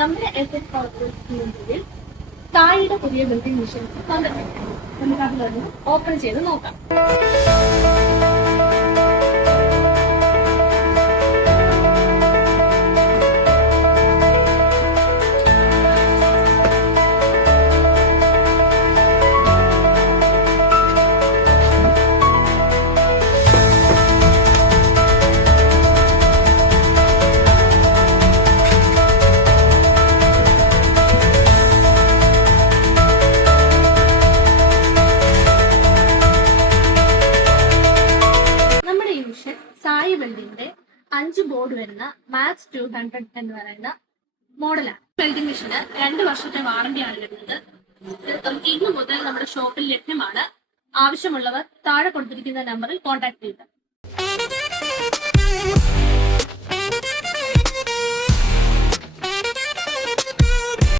നമ്മുടെ എസ് സ്കീമിൽ സായിയുടെ പുതിയ വെൽഡിംഗ് മെഷീൻസ് വന്നിട്ടുണ്ട്. നമുക്ക് അതിലൊന്ന് ഓപ്പൺ ചെയ്ത് നോക്കാം. സായി വെൽഡിങ്ങിന്റെ 5 ബോർഡ് വരുന്ന മാക്സ് 200 എന്ന് പറയുന്ന മോഡലാണ്. വെൽഡിംഗ് മെഷീന് 2 വർഷത്തെ വാറന്റിയാണ് വരുന്നത്. ഇന്നു മുതൽ നമ്മുടെ ഷോപ്പിൽ ലഭ്യമാണ്. ആവശ്യമുള്ളവർ താഴെ കൊടുത്തിരിക്കുന്ന നമ്പറിൽ കോൺടാക്ട് ചെയ്യുക.